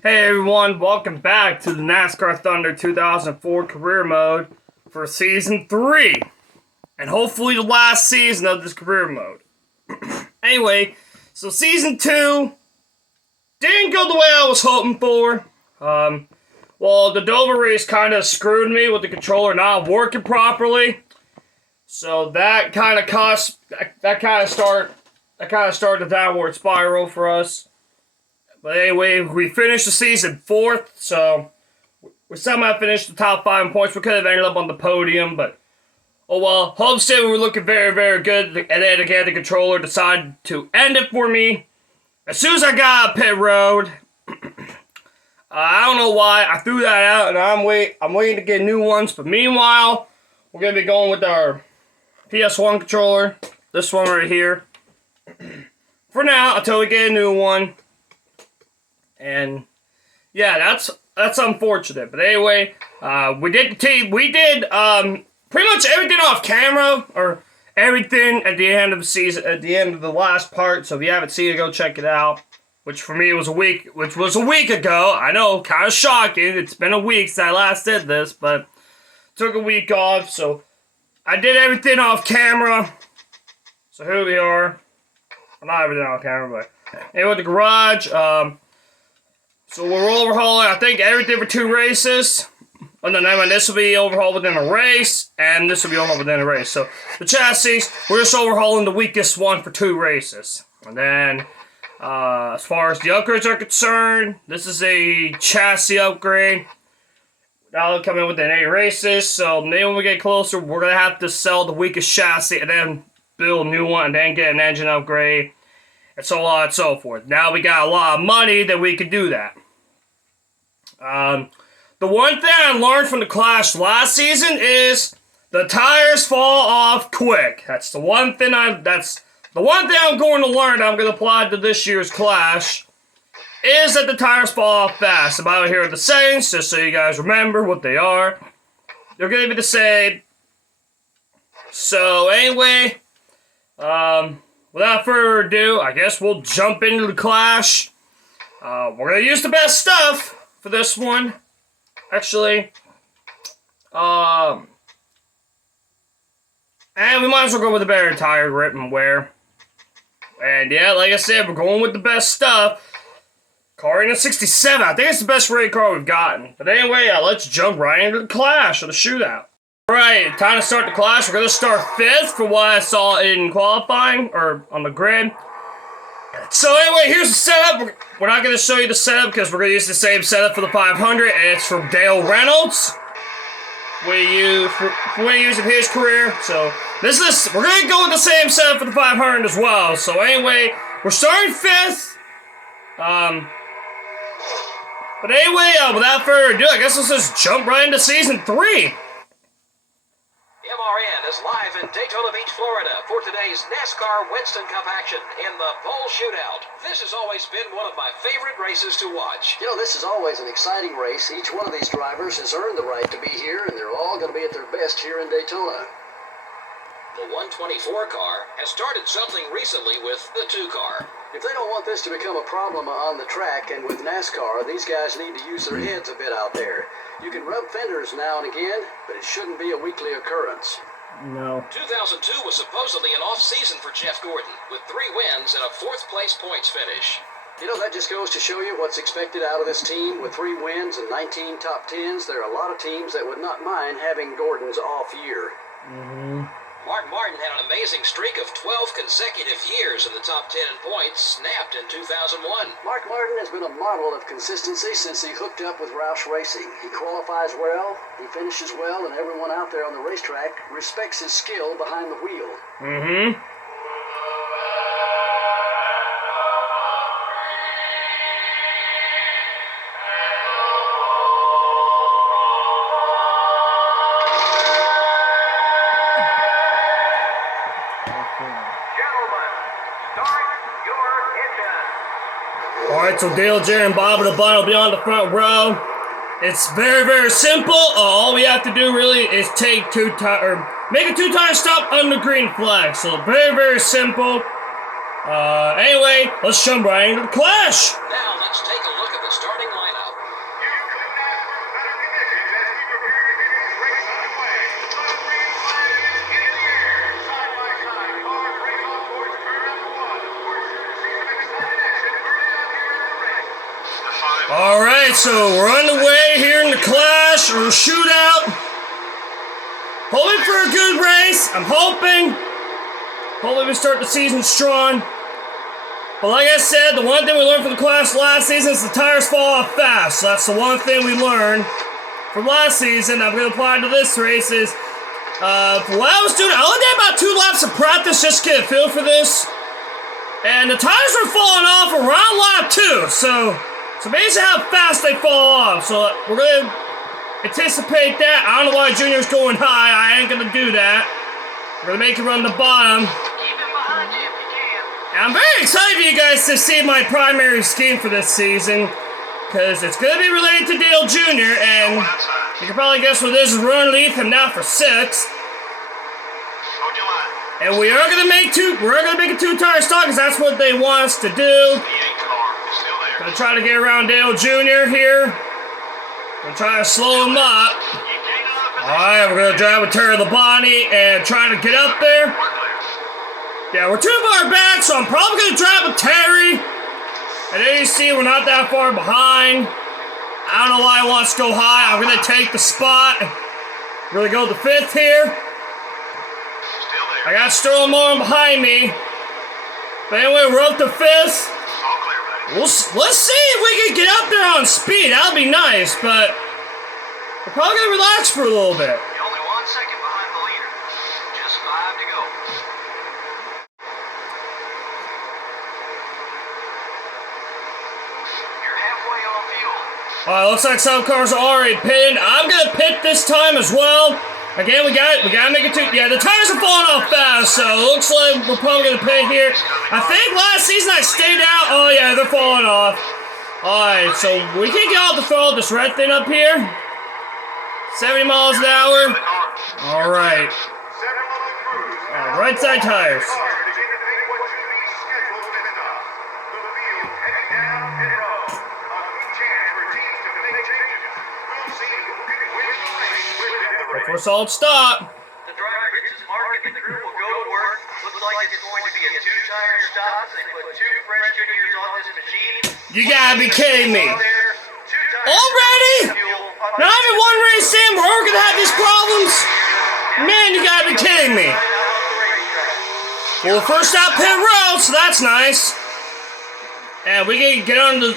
Hey everyone, welcome back to the NASCAR Thunder 2004 career mode for season 3. And hopefully the last season of this career mode. Anyway, so season 2 didn't go the way I was hoping for. Well, the Dover race kind of screwed me with the controller not working properly. So that kind of started the downward spiral for us. But anyway, we finished the season 4th, so we somehow finished the top 5 in points. We could have ended up on the podium, but oh well. Homestead, we were looking very, very good, and then again, the controller decided to end it for me. As soon as I got out pit road, I don't know why, I threw that out, and I'm waiting to get new ones, but meanwhile, we're going to be going with our PS1 controller, this one right here, for now, until we get a new one. And yeah, that's unfortunate. But anyway, we did pretty much everything off camera, or everything at the end of the season, at the end of the last part. So if you haven't seen it, go check it out. Which for me was a week ago. I know, kind of shocking. It's been a week since I last did this, but took a week off. So I did everything off camera. So here we are. Well, not everything off camera, but anyway, the garage. So we're overhauling, I think, everything for 2 races. Oh, no, this will be overhauled within a race, and this will be overhauled within a race. So the chassis, we're just overhauling the weakest one for 2 races. And then, as far as the upgrades are concerned, this is a chassis upgrade. That'll come in within 8 races. So then when we get closer, we're going to have to sell the weakest chassis and then build a new one and then get an engine upgrade. And so on and so forth. Now we got a lot of money that we can do that. The one thing I learned from the Clash last season is the tires fall off quick. That's the one thing I'm going to learn that I'm going to apply to this year's Clash, is that the tires fall off fast. I'm out here with the settings, just so you guys remember what they are. They're going to be the same. So anyway, without further ado, I guess we'll jump into the Clash. We're going to use the best stuff for this one, actually. And we might as well go with the better tire grip and wear. And yeah, like I said, we're going with the best stuff. Car in a 67. I think it's the best rated car we've gotten. But anyway, let's jump right into the Clash, or the shootout. Alright, time to start the Clash. We're going to start 5th for what I saw in qualifying, or on the grid. So anyway, here's the setup. We're not going to show you the setup because we're going to use the same setup for the 500, and it's from Dale Reynolds. We use in his career. So we're going to go with the same setup for the 500 as well. So anyway, we're starting 5th. But anyway, without further ado, I guess let's just jump right into Season 3. MRN is live in Daytona Beach, Florida for today's NASCAR Winston Cup action in the pole shootout. This has always been one of my favorite races to watch. You know, this is always an exciting race. Each one of these drivers has earned the right to be here, and they're all going to be at their best here in Daytona. The 124 car has started something recently with the 2 car. If they don't want this to become a problem on the track and with NASCAR, these guys need to use their heads a bit out there. You can rub fenders now and again, but it shouldn't be a weekly occurrence. No. 2002 was supposedly an off-season for Jeff Gordon, with 3 wins and a 4th-place points finish. You know, that just goes to show you what's expected out of this team. With 3 wins and 19 top 10s, there are a lot of teams that would not mind having Gordon's off year. Mark Martin had an amazing streak of 12 consecutive years in the top 10 in points, snapped in 2001. Mark Martin has been a model of consistency since he hooked up with Roush Racing. He qualifies well, he finishes well, and everyone out there on the racetrack respects his skill behind the wheel. Alright, so Dale, Jerry, and Bob and the Bun will be on the front row. It's very, very simple. All we have to do really is make a 2-time stop on the green flag. So very, very simple. Anyway, let's jump right into the Clash. Now let's take a look at the starting lineup. Alright, so we're on the way here in the clash or shootout. Hoping for a good race. I'm hoping. Hopefully we start the season strong. But like I said, the one thing we learned from the clash last season is the tires fall off fast. So that's the one thing we learned from last season. I'm going to apply to this race is, for what I was doing, I only did about 2 laps of practice just to get a feel for this. And the tires were falling off around lap 2. So it's amazing how fast they fall off. So we're going to anticipate that. I don't know why Junior's going high. I ain't going to do that. We're going to make it run the bottom. And I'm very excited for you guys to see my primary scheme for this season. Because it's going to be related to Dale Jr. And you can probably guess what this is. We're underneath him now for 6th. And we are going to make a 2-tire stop because that's what they want us to do. Gonna try to get around Dale Jr. here. Gonna try to slow him up. Alright, we're gonna drive with Terry Labonte and try to get up there. Yeah, we're too far back, so I'm probably gonna drive with Terry. And then you see we're not that far behind. I don't know why he wants to go high. I'm gonna take the spot. We're gonna go to 5th here. I got Sterling Moore behind me. But anyway, we're up to 5th. Let's see if we can get up there on speed. That'd be nice, but we're probably gonna relax for a little bit. You're only 1 second behind the leader. Just 5 to go. You're halfway on fuel. Alright, looks like some cars are already pitted. I'm gonna pit this time as well. Again, we gotta make it to, yeah, the tires are falling off fast, so it looks like we're probably gonna pit here. I think last season I stayed out. Oh yeah, they're falling off. Alright, so we can get off the throw this red thing up here. 70 miles an hour. Alright. Right side tires. For a solid stop. The driver gets his mark and the crew will go to work. Looks like it's going to be a 2-tire stop. They put 2 fresh juniors on this machine. You gotta be kidding me. Already? Not even one race in, we're already gonna have these problems? Man, you gotta be kidding me. Well, first out pit road, so that's nice. And we can get on the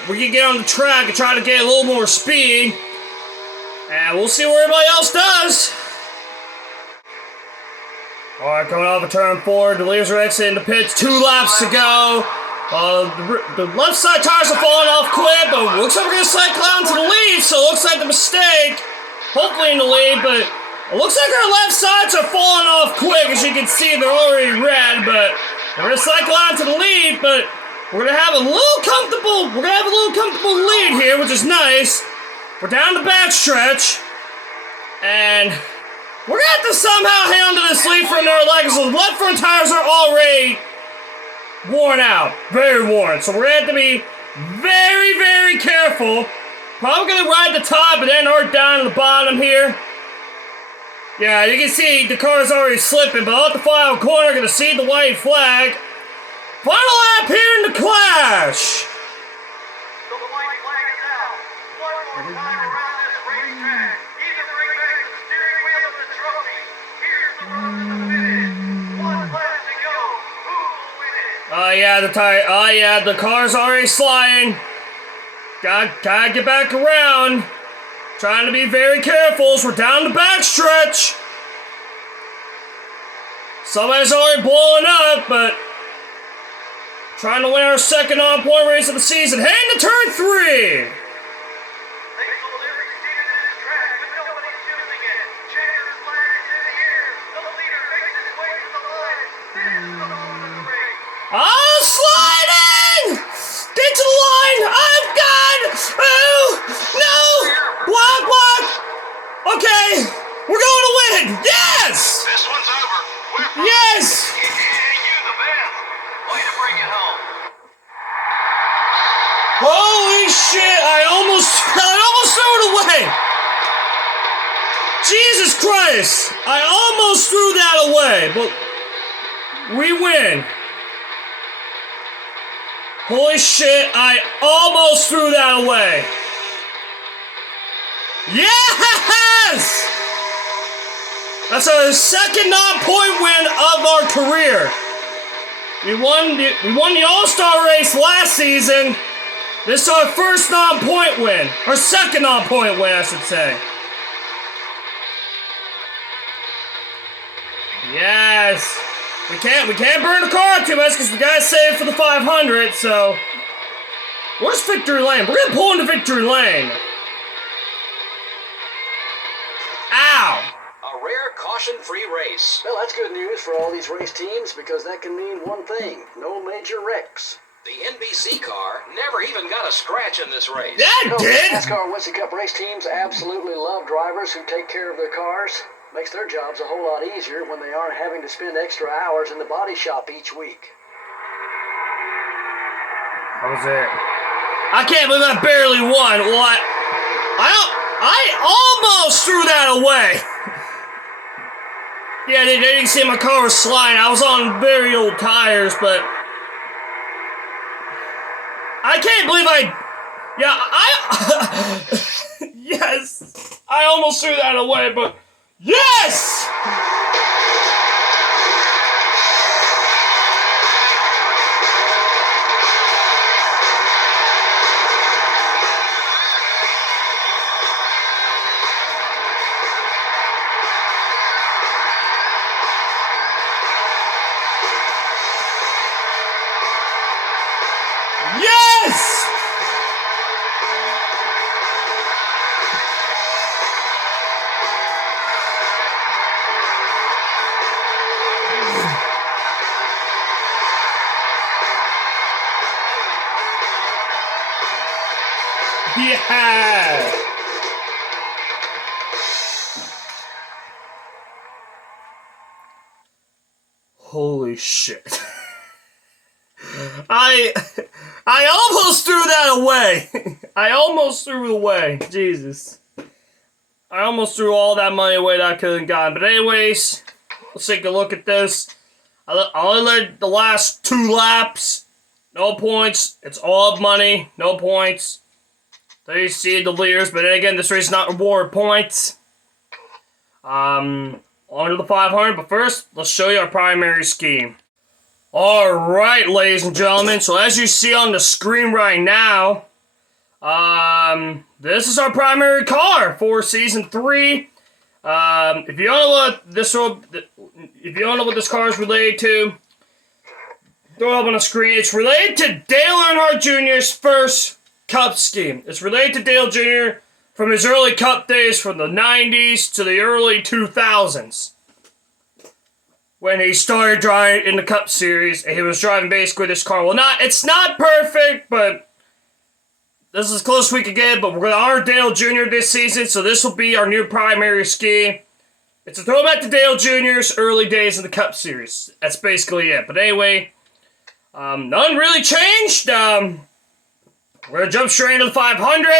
track and try to get a little more speed. And we'll see what everybody else does. Alright, coming off of turn 4, the leaders are exiting the pits, 2 laps to go. The left side tires are falling off quick, but looks like we're going to cycle out into the lead, so it looks like the mistake. Hopefully in the lead, but it looks like our left sides are falling off quick. As you can see, they're already red, but we're going to cycle out into the lead, but we're going to have a little comfortable lead here, which is nice. We're down the back stretch, and we're going to have to somehow hang on to this lead for another leg, because the left front tires are already worn out, very worn. So we're going to have to be very, very careful. Probably going to ride the top and then arc down to the bottom here. Yeah, you can see the car's already slipping, but out the final corner, going to see the white flag. Final lap here in the clash. The car's already sliding. Gotta get back around. Trying to be very careful as we're down the back stretch. Somebody's already blowing up, but trying to win our second on-point race of the season. Heading to turn 3. Oh, sliding! Get to the line! Oh, God! Oh, no! Block! Okay, we're going to win! Yes! This one's over. Yes! You the best. Way to bring it home. Holy shit! I almost threw it away! Jesus Christ! I almost threw that away, but we win. Holy shit, I almost threw that away. Yes! That's our second non-point win of our career. We won the All-Star race last season. This is our first non-point win. Our second non-point win, I should say. Yes. We can't burn the car out too much because we gotta save for the 500, so. Where's Victory Lane? We're gonna pull into Victory Lane. Ow! A rare caution-free race. Well, that's good news for all these race teams because that can mean one thing: no major wrecks. The NBC car never even got a scratch in this race. Yeah, it did! NASCAR Winston Cup race teams absolutely love drivers who take care of their cars. Makes their jobs a whole lot easier when they aren't having to spend extra hours in the body shop each week. How was it? I can't believe I barely won. What? I almost threw that away. Yeah, they didn't see my car was sliding. I was on very old tires, but I can't believe yes, I almost threw that away, but yes! Yes! Yeah! Holy shit. I almost threw that away. I almost threw it away. Jesus. I almost threw all that money away that I could have gotten. But anyways, let's take a look at this. I only led the last 2 laps. No points. It's all money. No points. There you see the leaders. But then again, this race is not reward points. On to the 500. But first, let's show you our primary scheme. Alright, ladies and gentlemen, so as you see on the screen right now, this is our primary car for Season 3. If you don't know what this car is related to, throw it up on the screen. It's related to Dale Earnhardt Jr.'s first Cup scheme. It's related to Dale Jr. from his early Cup days from the 90s to the early 2000s. When he started driving in the Cup Series, and he was driving basically this car. Well, it's not perfect, but this is as close as we could get. But we're going to honor Dale Jr. this season, so this will be our new primary scheme. It's a throwback to Dale Jr.'s early days in the Cup Series. That's basically it. But anyway, none really changed. We're going to jump straight into the 500.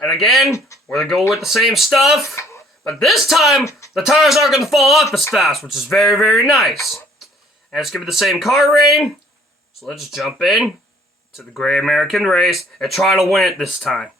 And again, we're going to go with the same stuff. But this time, the tires aren't going to fall off as fast, which is very, very nice. And it's going to be the same car rating. So let's jump in to the Great American Race and try to win it this time.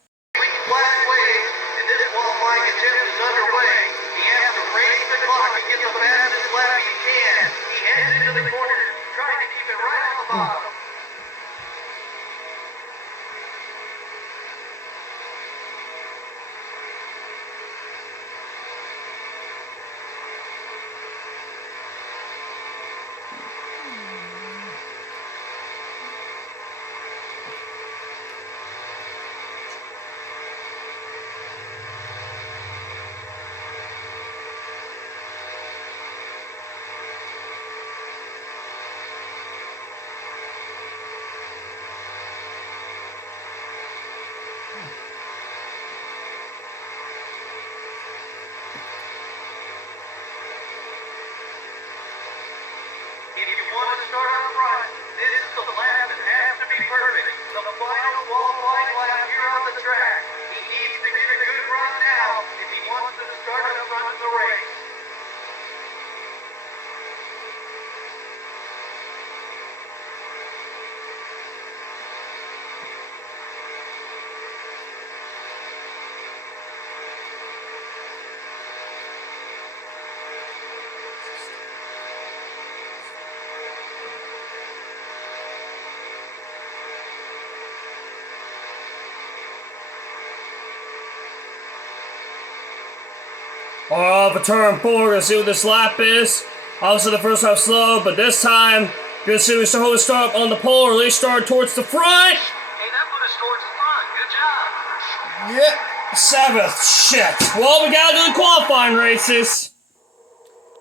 Off a turn 4, gonna see what this lap is. Obviously the first lap slow, but this time, gonna see we start on the pole, or at least start towards the front. Hey, that put us towards the front. Good job. Yep, 7th. Shit. Well, we gotta do the qualifying races.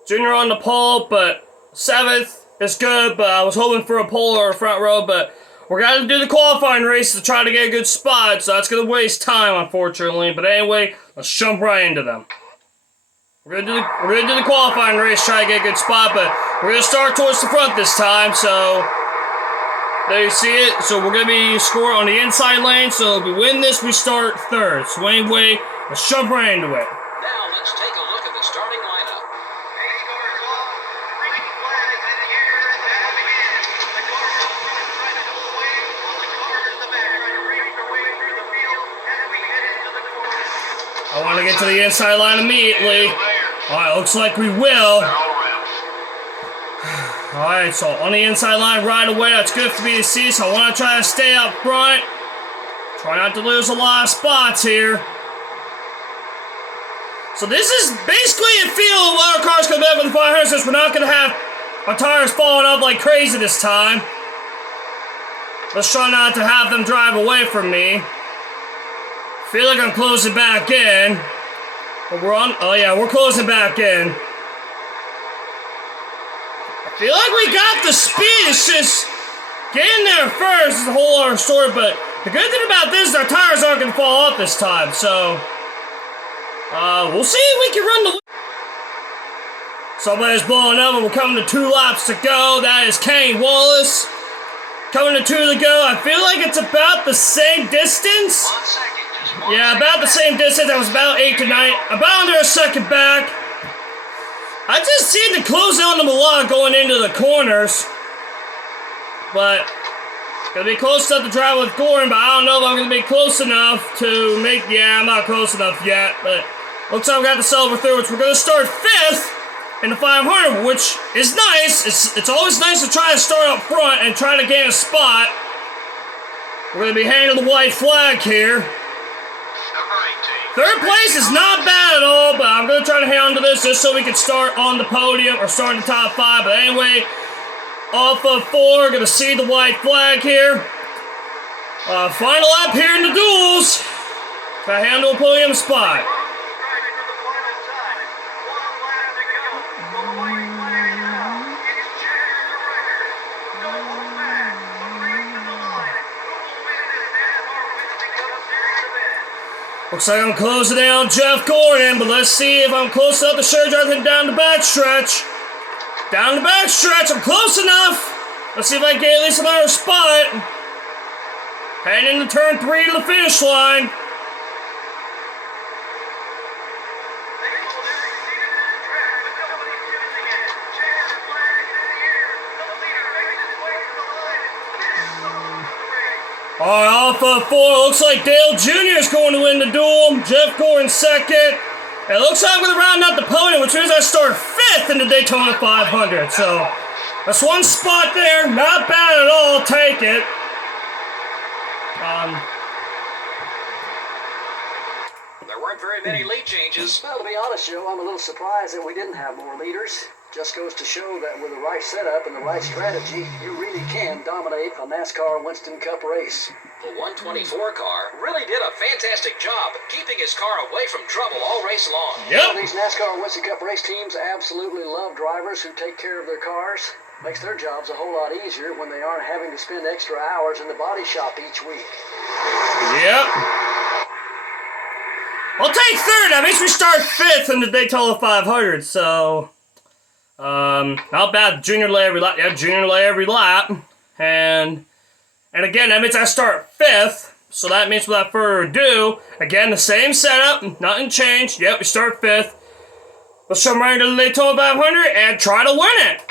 Junior on the pole, but 7th is good, but I was hoping for a pole or a front row, but we're gonna do the qualifying race to try to get a good spot, so that's gonna waste time, unfortunately. But anyway, let's jump right into them. We're gonna do the qualifying race, try to get a good spot, but we're gonna start towards the front this time. So there you see it. So we're gonna be scoring on the inside lane. So if we win this, we start 3rd. So anyway, let's jump right into it. Now let's take a look at the starting lineup. I want to get to the inside line immediately. Alright, looks like we will. Alright, so on the inside line right away, that's good for me to see, so I want to try to stay up front. Try not to lose a lot of spots here. So this is basically a field of our cars coming back with the 500, since we're not going to have our tires falling up like crazy this time. Let's try not to have them drive away from me. Feel like I'm closing back in. But we're on. Oh yeah, we're closing back in. I feel like we got the speed. It's just getting there first is the whole other story. But the good thing about this is our tires aren't going to fall off this time. So we'll see if we can run the. Somebody's blowing up, and we're coming to 2 laps to go. That is Kane Wallace. Coming to 2 to go. I feel like it's about the same distance. 1 second. Yeah, about the same distance. That was about 8 to 9. About under a second back. I just seem to close on them a lot going into the corners. But gonna be close enough to drive with Gordon, but I don't know if I'm gonna be close enough to make. Yeah, I'm not close enough yet. But looks like we got the silver through, which we're gonna start 5th in the 500, which is nice. It's always nice to try to start up front and try to gain a spot. We're gonna be handing the white flag here. 3rd place is not bad at all, but I'm going to try to hang on to this just so we can start on the podium or start in the top 5. But anyway, off of 4, going to see the white flag here. Final lap here in the duels. Got to handle a podium spot. Looks like I'm closing in on Jeff Gordon, but let's see if I'm close enough to sure drive him down the backstretch. Down the backstretch, I'm close enough. Let's see if I can get at least another spot. Heading into turn 3 to the finish line. Alright, off of 4, looks like Dale Jr. is going to win the duel. Jeff Gordon 2nd. It looks like I'm going to round out the podium, which means I start 5th in the Daytona 500. So, that's 1 spot there. Not bad at all. Take it. There weren't very many lead changes. Well, to be honest, Joe, I'm a little surprised that we didn't have more leaders. Just goes to show that with the right setup and the right strategy, you really can dominate a NASCAR Winston Cup race. The 124 car really did a fantastic job keeping his car away from trouble all race long. Yep. These NASCAR Winston Cup race teams absolutely love drivers who take care of their cars. Makes their jobs a whole lot easier when they aren't having to spend extra hours in the body shop each week. Yep. I'll take 3rd. That makes me start 5th in the Daytona 500, so not bad. Junior lay every lap. Yeah, Junior lay every lap. And again, that means I start 5th. So that means without further ado, again, the same setup, nothing changed. Yep, we start 5th. Let's jump right into the Daytona 500 and try to win it.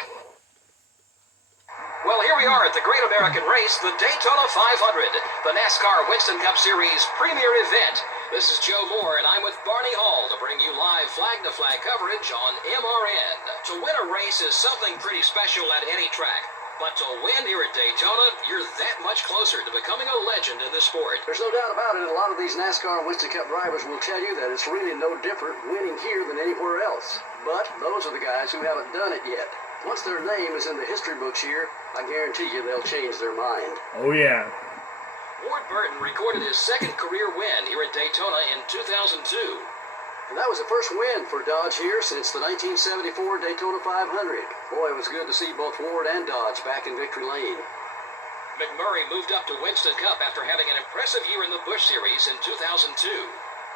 Well, here we are at the Great American Race, the Daytona 500, the NASCAR Winston Cup Series premier event. This is Joe Moore, and I'm with Barney Hall to bring you live flag-to-flag coverage on MRN. To win a race is something pretty special at any track. But to win here at Daytona, you're that much closer to becoming a legend in the sport. There's no doubt about it. A lot of these NASCAR and Winston Cup drivers will tell you that it's really no different winning here than anywhere else. But those are the guys who haven't done it yet. Once their name is in the history books here, I guarantee you they'll change their mind. Oh, yeah. Ward Burton recorded his second career win here at Daytona in 2002. And that was the first win for Dodge here since the 1974 Daytona 500. Boy, it was good to see both Ward and Dodge back in victory lane. McMurray moved up to Winston Cup after having an impressive year in the Busch Series in 2002.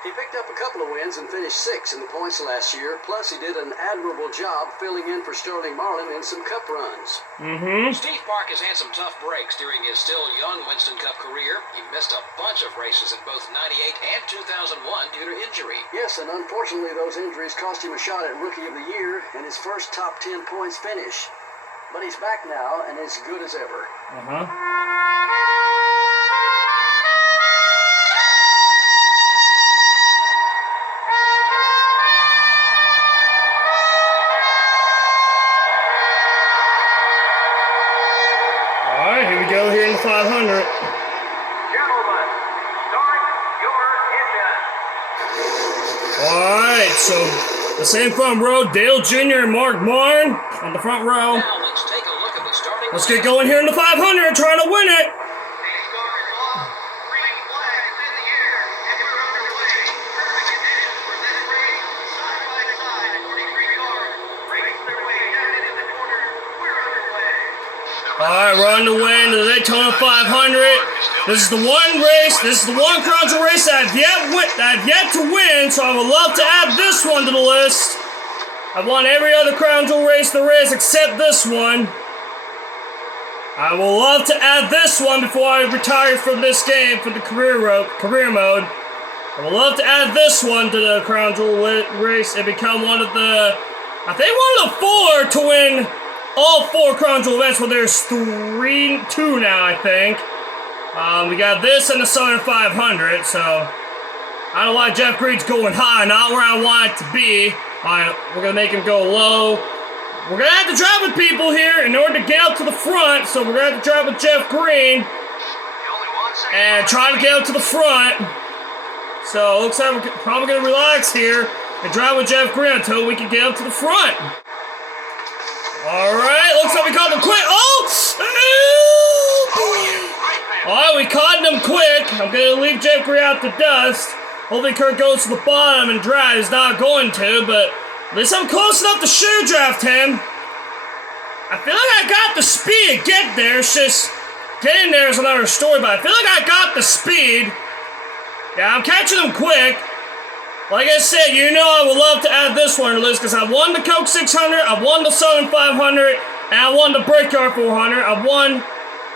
He picked up a couple of wins and finished 6th in the points last year. Plus, he did an admirable job filling in for Sterling Marlin in some Cup runs. Steve Park has had some tough breaks during his still young Winston Cup career. He missed a bunch of races in both 98 and 2001 due to injury. Yes, and unfortunately, those injuries cost him a shot at Rookie of the Year and his first top 10 points finish. But he's back now and as good as ever. Alright, here we go here in the 500. Gentlemen, start your engine. Alright, so the same front row, Dale Jr. and Mark Martin on the front row. Now let's take a look at the starting Let's lineup. get going here in the 500, trying to win it. The score is off. Green flags in the air, and we're underway. Perfect conditions for this race. Side by side, 43 cars race their way down into the corner. We're underway. Alright, we're on the way into the Daytona 500. This is the one race, this is the one crown jewel race that I've yet to win, so I would love to add this one to the list. I've won every other crown jewel race there is except this one. I will love to add this one before I retire from this game for the career mode. I would love to add this one to the crown jewel race and become one of the, I think one of the 4 to win all 4 crown jewel events. Well, there's 2 now, I think. We got this and the Southern 500, so I don't know why Jeff Green's going high, not where I want it to be. Alright, we're gonna make him go low. We're gonna have to drive with people here in order to get up to the front, so we're gonna have to drive with Jeff Green and try to get up to the front. So it looks like we're probably gonna relax here and drive with Jeff Green until we can get up to the front. Alright, looks like we caught them quick. Alright, we caught them quick. I'm gonna leave Jeff Green out to dust. Hopefully Kurt goes to the bottom and drives. Not going to, but at least I'm close enough to shoe draft him. I feel like I got the speed to get there. It's just getting there is another story, but I feel like I got the speed. Yeah, I'm catching them quick. Like I said, you know I would love to add this one to the list because I won the Coke 600, I won the Southern 500, and I won the Brickyard 400. I won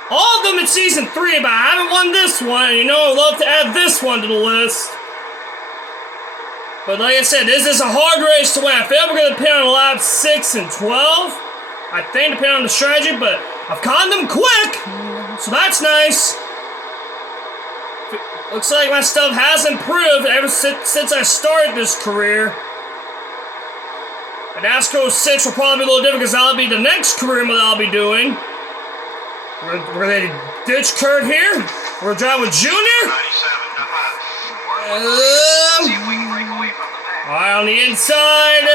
all of them in Season 3, but I haven't won this one, and you know I would love to add this one to the list. But like I said, this is a hard race to win. I feel like we're going to depend on laps 6 and 12. I think depending on the strategy, but I've caught them quick, so that's nice. Looks like my stuff has improved ever since I started this career. And NASCAR 6 will probably be a little different because that'll be the next career mode I'll be doing. We're going to ditch Kurt here. We're going to drive with Junior. Alright, on the inside.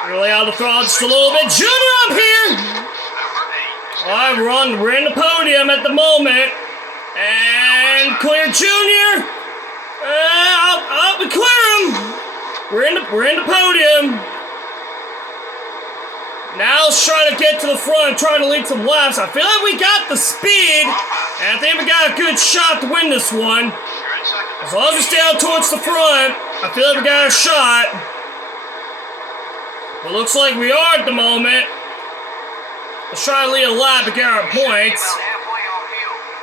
We're going to lay out the throttle just a little bit. Junior up here. Alright, we're in the podium at the moment. And clear Junior. We clear him. We're in the podium. Now let's try to get to the front, try to lead some laps. I feel like we got the speed, and I think we got a good shot to win this one. As long as we stay out towards the front, I feel like we got a shot. It looks like we are at the moment. Let's try to lead a lap to get our points.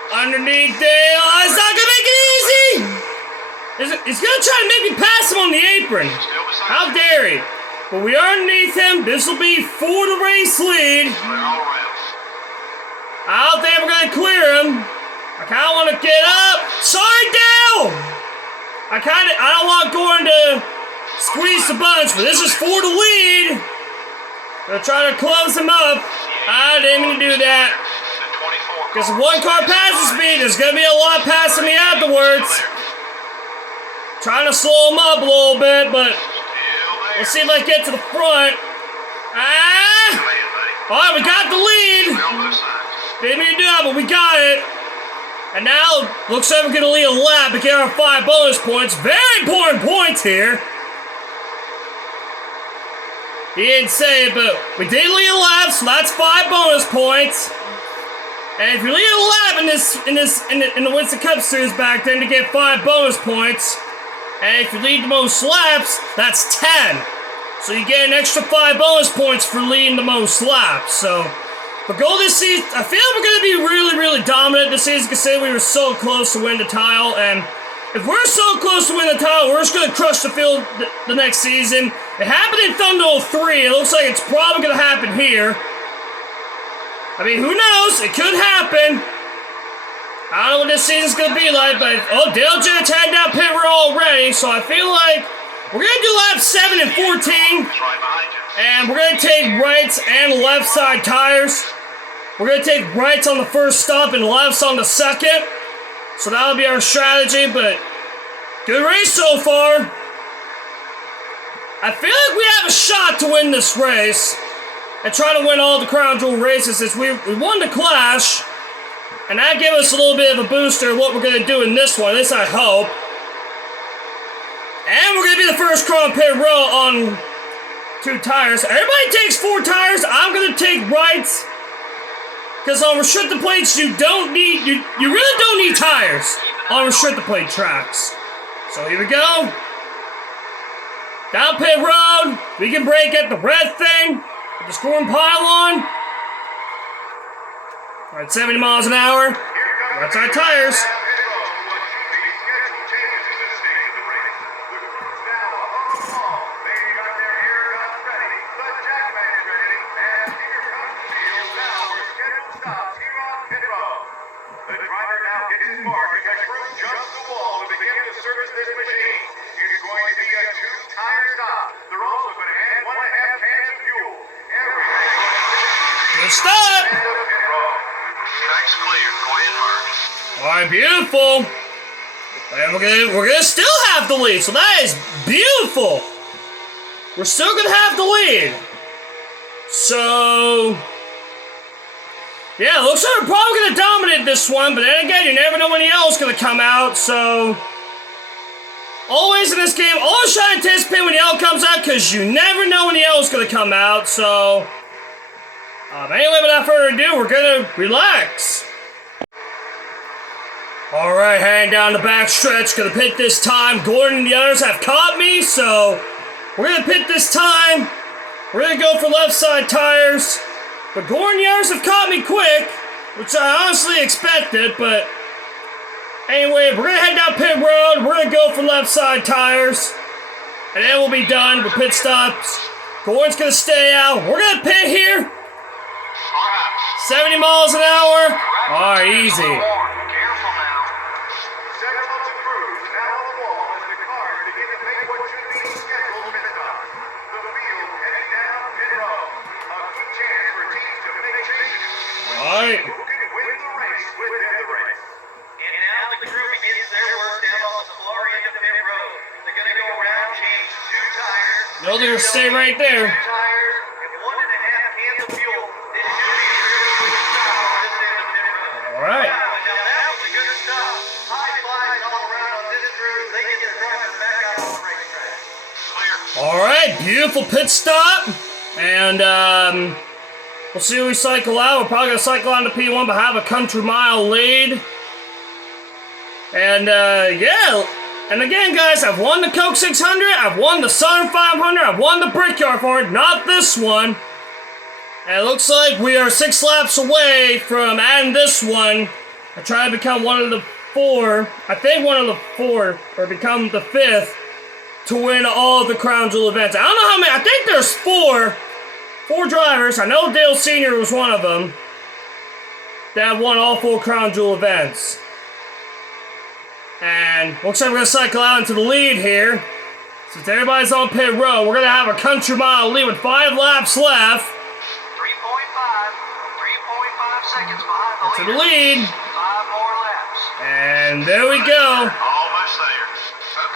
Underneath Dale, it's not gonna make it easy. He's gonna try to make me pass him on the apron. How dare he? But we are underneath him. This will be for the race lead. I don't think we're gonna clear him. I kind of want to get up. Sorry, Dale. I don't want Gordon to squeeze the bunch, but this is for the lead. They're trying to close him up. I didn't mean to do that. Because if one car passes me, there's going to be a lot passing me afterwards. Trying to slow him up a little bit, but let's see if I get to the front. Alright, we got the lead. Didn't mean to do that, but we got it. And now, looks like we're going to lead a lap and get our 5 bonus points. Very important points here. He didn't say it, but we did lead a lap, so that's 5 bonus points. And if you lead a lap in the Winston Cup Series back then, to get 5 bonus points. And if you lead the most laps, that's 10. So you get an extra 5 bonus points for leading the most laps. So, for goal this season, I feel like we're going to be really, really dominant this season, considering we were so close to win the title. And if we're so close to win the title, we're just going to crush the field the next season. It happened in Thunder 03. It looks like it's probably going to happen here. I mean, who knows? It could happen. I don't know what this season's going to be like, but... Oh, Dale Jennings had that pit row already, so I feel like we're going to do laps 7 and 14. And we're going to take rights and left side tires. We're going to take rights on the first stop and lefts on the second. So that'll be our strategy, but... Good race so far. I feel like we have a shot to win this race. And try to win all the Crown Jewel races since we won the Clash. And that gave us a little bit of a booster of what we're going to do in this one, at least I hope. And we're going to be the first car on pit row on 2 tires. Everybody takes 4 tires. I'm going to take rights. Because on restricted plates, you don't need, you really don't need tires on restricted plate tracks. So here we go. Down pit road. We can brake at the red thing. The scoring pylon. Alright, 70 miles an hour. That's our tires. Good stop. Alright, beautiful. And we're gonna still have the lead, so that is beautiful. We're still gonna have the lead. So yeah, looks like we're probably gonna dominate this one, but then again, you never know when the yellow's gonna come out, so always in this game, always try to anticipate when the yellow comes out, because you never know when the yellow's gonna come out, so anyway, without further ado, we're gonna relax. Alright, heading down the back stretch, gonna pit this time. Gordon and the others have caught me, so we're gonna pit this time. We're gonna go for left side tires. But Gordon and the others have caught me quick, which I honestly expected, but anyway, we're gonna head down pit road. We're gonna go for left side tires. And then we'll be done with pit stops. Gordon's gonna stay out. We're gonna pit here. 70 miles an hour. Alright, easy. Alright. No, they're gonna stay right there. Alright. Alright, beautiful pit stop. And we'll see who we cycle out. We're probably gonna cycle on to P1 but have a country mile lead. And yeah. And again, guys, I've won the Coke 600, I've won the Southern 500, I've won the Brickyard 400, not this one. And it looks like we are 6 laps away from adding this one. I try to become one of the 4, I think one of the 4, or become the 5th, to win all of the Crown Jewel events. I don't know how many, I think there's 4 drivers, I know Dale Sr. was one of them, that won all 4 Crown Jewel events. And looks like we're going to cycle out into the lead here. Since everybody's on pit road, we're going to have a country mile lead with 5 laps left. seconds behind to the the leader. lead. 5 more laps. And there we go. Almost there.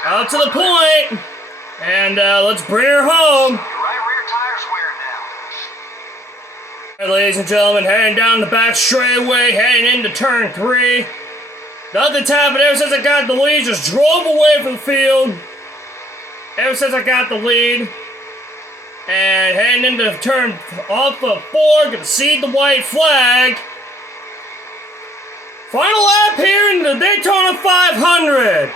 Out to the point. And let's bring her home. Your right rear tire's wearing down. Alright, ladies and gentlemen, heading down the back straightaway, heading into turn 3. Nothing's happened ever since I got the lead. Just drove away from the field. Ever since I got the lead. And heading into turn off of 4, gonna see the white flag. Final lap here in the Daytona 500. 1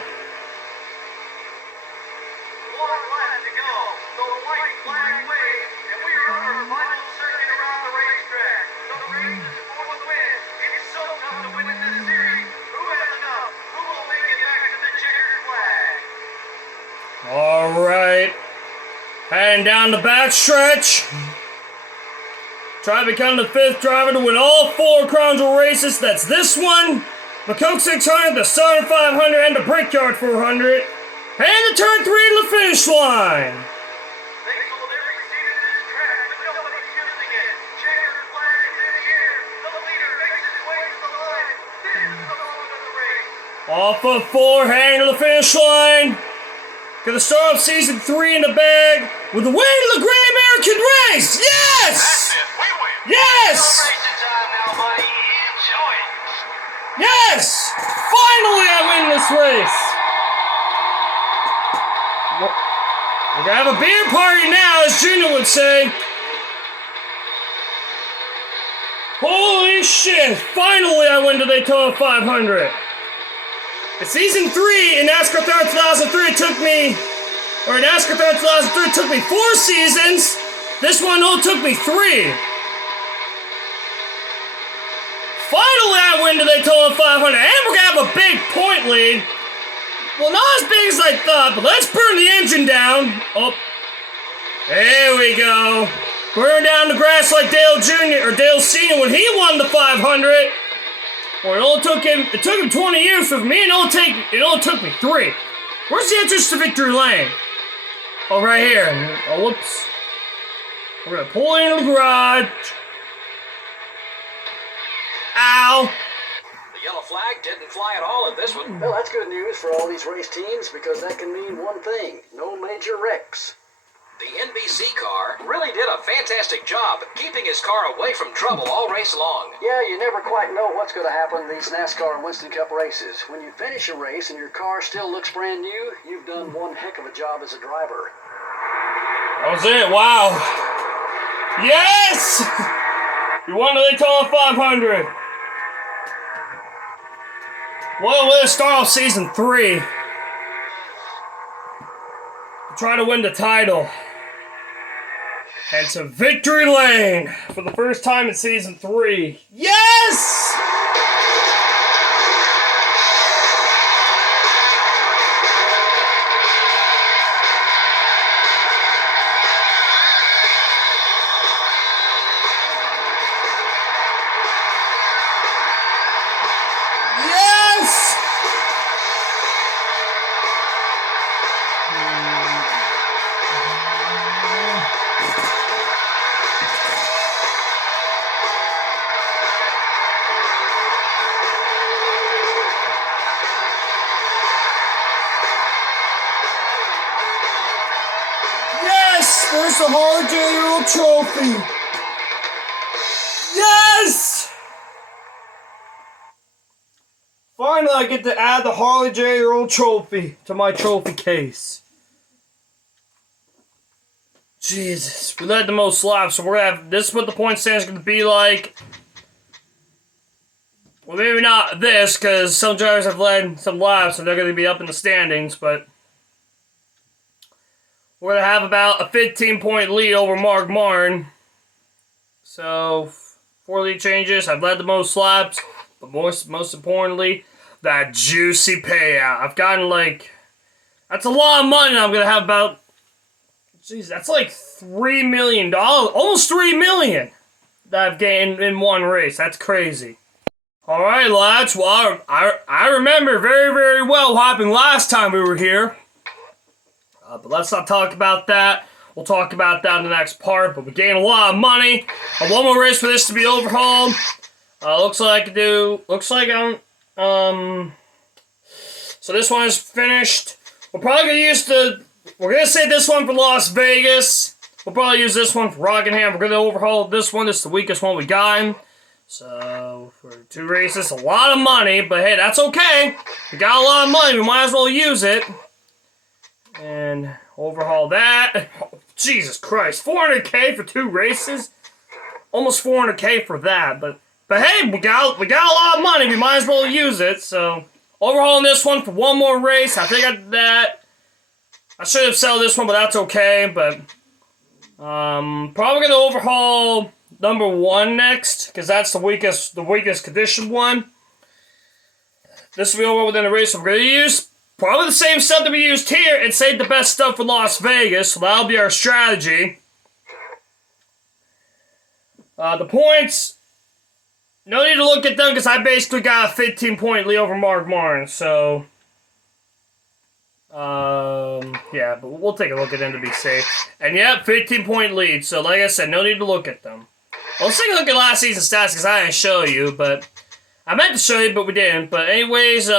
lap to go. So the white flag waves, and we are on our final circuit around the racetrack. So the race is for the win. It's so tough to win in this series. Who has enough? Who will make it back to the checkered flag? Alright. Heading down the back stretch. Try to become the 5th driver to win all 4 Crown Jewel races. That's this one, the Coke 600, the Southern 500, and the Brickyard 400. And the turn 3 to the finish line. They sold every seat in this track, but nobody's using it. Checkered flag is in the air. The leader makes his way to the line. This is the moment of the race. Off of 4, heading to the finish line. Gonna start off season 3 in the bag with the win of the Great American Race. Yes! That's it. We win. Yes! Celebration time now, buddy. Enjoy it. Yes! Finally I win this race! We're gonna have a beer party now, as Junior would say. Holy shit! Finally I win the Daytona 500. In season 3 in NASCAR 2003 it took me, or in NASCAR 2003 it took me 4 seasons. This one only took me 3. Finally I win the Daytona 500, and we're gonna have a big point lead. Well, not as big as I thought, but let's burn the engine down. Oh, there we go. Burn down the grass like Dale Jr. or Dale Sr. when he won the 500. Well, it took him 20 years for me, and it only took me 3. Where's the entrance to Victory Lane? Oh, right here. Oh, whoops. We're gonna pull into the garage. Ow. The yellow flag didn't fly at all in this one. Well, that's good news for all these race teams because that can mean one thing: no major wrecks. The NBC car really did a fantastic job keeping his car away from trouble all race long. Yeah, you never quite know what's going to happen in these NASCAR Winston Cup races. When you finish a race and your car still looks brand new, you've done one heck of a job as a driver. That was it. Wow. Yes! You won the Daytona 500. What a way to start off season 3. Try to win the title. And to Victory Lane for the first time in season 3. Yes! Yes! Yes! There's the Harley J. Trophy. Yes! Finally, I get to add the Harley J. Earl Trophy to my trophy case. Jesus, we led the most laps, so we're gonna have, this is what the point stand is gonna be like. Well, maybe not this, because some drivers have led some laps and they're gonna be up in the standings, but we're gonna have about a 15-point lead over Mark Martin. So, 4 lead changes, I've led the most laps, but most importantly, that juicy payout. I've gotten like, that's a lot of money. I'm gonna have about, jeez, that's like $3 million, almost $3 million that I've gained in one race. That's crazy. All right, lads. Well, I remember very, very well what happened last time we were here. But let's not talk about that. We'll talk about that in the next part. But we gained a lot of money. One more race for this to be overhauled. Looks like I'm, so this one is finished. We're probably we're gonna save this one for Las Vegas. We'll probably use this one for Rockingham. We're gonna overhaul this one. This is the weakest one we got. So, for 2 races, a lot of money, but hey, that's okay. We got a lot of money, we might as well use it. And overhaul that. Oh, Jesus Christ, 400K for 2 races? Almost 400K for that, but hey, we got a lot of money, we might as well use it. So, overhauling this one for 1 more race. I think I did that. I should have sold this one, but that's okay, but probably gonna overhaul number 1 next, because that's the weakest condition one. This will be over within the race, so we're going to use probably the same stuff that we used here and save the best stuff for Las Vegas, so that'll be our strategy. The points, no need to look at them, because I basically got a 15-point lead over Mark Martin, so yeah, but we'll take a look at them to be safe. And yep, 15-point lead, so like I said, no need to look at them. Let's take a look at last season's stats, because I didn't show you, but I meant to show you, but we didn't. But anyways,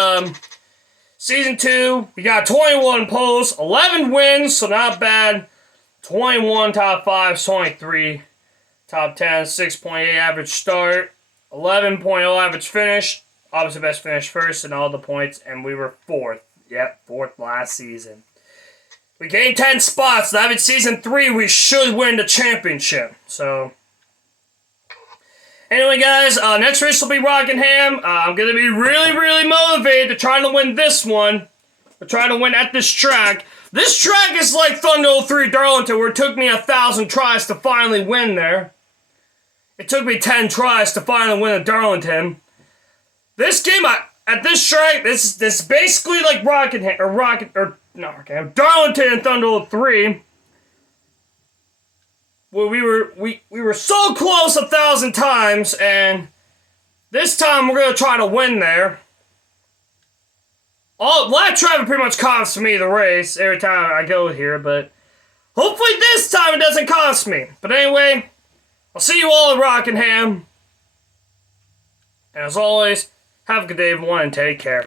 Season 2, we got 21 poles, 11 wins, so not bad. 21 top 5, 23 top 10, 6.8 average start, 11.0 average finish. Obviously, best finish first in all the points, and we were 4th. Yep, 4th last season. We gained 10 spots. Now in Season 3, we should win the championship. So, anyway, guys, next race will be Rockingham. I'm going to be really motivated to try to win this one. We're trying to win at this track. This track is like Thunder 03 Darlington, where it took me 1,000 tries to finally win there. It took me 10 tries to finally win at Darlington. This game, at this track, this is basically like Rockingham, Darlington and Thunder 03. Where we were so close 1,000 times, and this time we're gonna try to win there. Lap traffic pretty much costs me the race every time I go here, but hopefully this time it doesn't cost me. But anyway, I'll see you all at Rockingham. And as always, have a good day everyone and take care.